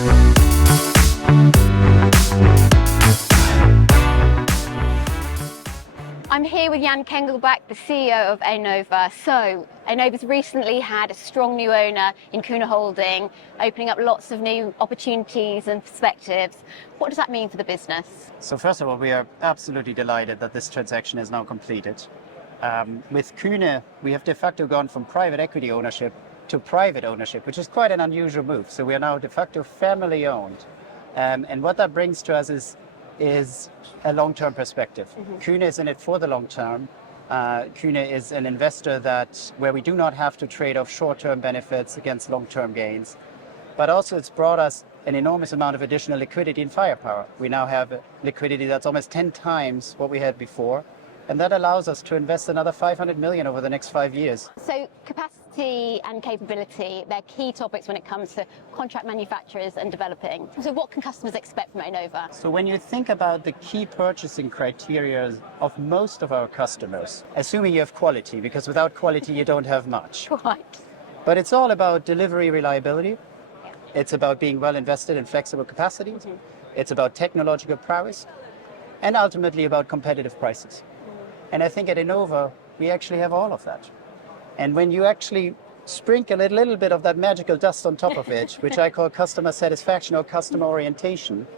I'm here with Jan Kengelbach, the CEO of Aenova. So, Aenova's recently had a strong new owner in Kühne Holding, opening up lots of new opportunities and perspectives. What does that mean for the business? So first of all, we are absolutely delighted that this transaction is now completed. With Kühne, we have de facto gone from private equity ownership to private ownership, which is quite an unusual move. So we are now de facto family owned. And what that brings to us is a long-term perspective. Kühne is in it for the long term. Kühne is an investor where we do not have to trade off short-term benefits against long-term gains. But also it's brought us an enormous amount of additional liquidity and firepower. We now have liquidity that's almost 10 times what we had before. And that allows us to invest another 500 million over the next 5 years. So capacity and capability, they're key topics when it comes to contract manufacturers and developing. So what can customers expect from Aenova? So when you think about the key purchasing criteria of most of our customers, assuming you have quality, because without quality you don't have much. Right. But it's all about delivery reliability. It's about being well invested in flexible capacity. It's about technological prowess, and ultimately about competitive prices. And I think at Aenova, we actually have all of that. And when you actually sprinkle a little bit of that magical dust on top of it, which I call customer satisfaction or customer orientation,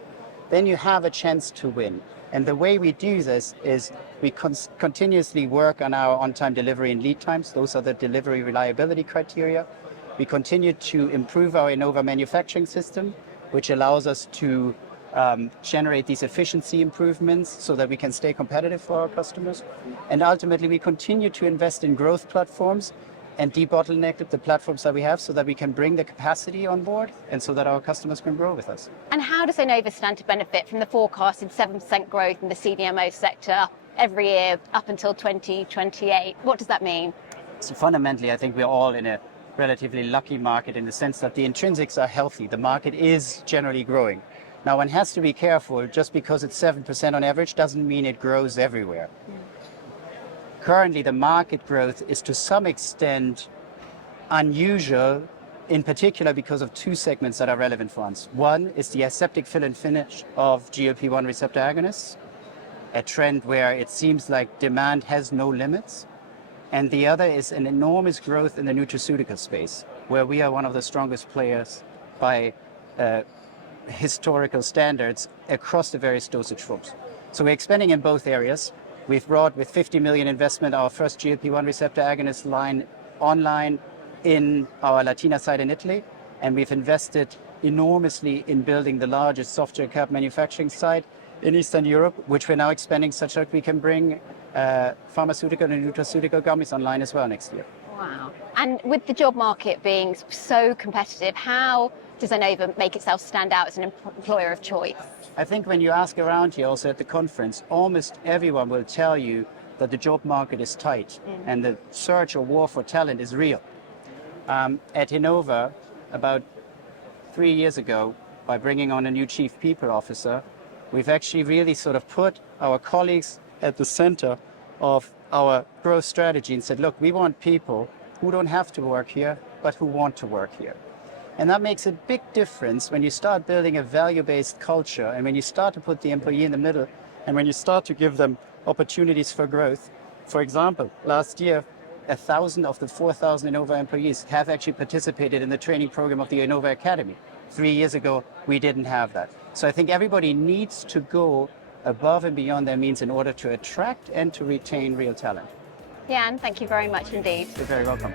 then you have a chance to win. And the way we do this is we continuously work on our on-time delivery and lead times. Those are the delivery reliability criteria. We continue to improve our Aenova manufacturing system, which allows us to generate these efficiency improvements so that we can stay competitive for our customers. And ultimately, we continue to invest in growth platforms and debottleneck the platforms that we have so that we can bring the capacity on board and so that our customers can grow with us. And how does Aenova stand to benefit from the forecasted 7% growth in the CDMO sector every year up until 2028? What does that mean? So fundamentally, I think we're all in a relatively lucky market in the sense that the intrinsics are healthy. The market is generally growing. Now, one has to be careful. Just because it's 7% on average doesn't mean it grows everywhere. Currently, the market growth is to some extent unusual, in particular because of two segments that are relevant for us. One is the aseptic fill and finish of GLP-1 receptor agonists, a trend where it seems like demand has no limits. And the other is an enormous growth in the nutraceutical space, where we are one of the strongest players by historical standards across the various dosage forms. So we're expanding in both areas. We've brought, with 50 million investment, our first GLP-1 receptor agonist line online in our Latina site in Italy. And we've invested enormously in building the largest soft gel cap manufacturing site in Eastern Europe, which we're now expanding such that we can bring pharmaceutical and nutraceutical gummies online as well next year. Wow. And with the job market being so competitive, how does Aenova make itself stand out as an employer of choice? I think when you ask around here, also at the conference, almost everyone will tell you that the job market is tight and the search or war for talent is real. At Aenova, about 3 years ago, by bringing on a new chief people officer, we've actually really sort of put our colleagues at the center of our growth strategy and said, look, we want people who don't have to work here, but who want to work here. And that makes a big difference when you start building a value-based culture and when you start to put the employee in the middle and when you start to give them opportunities for growth. For example, last year, 1,000 of the 4,000 Aenova employees have actually participated in the training program of the Aenova Academy. 3 years ago, we didn't have that. So I think everybody needs to go above and beyond their means in order to attract and to retain real talent. Jan, thank you very much indeed. You're very welcome.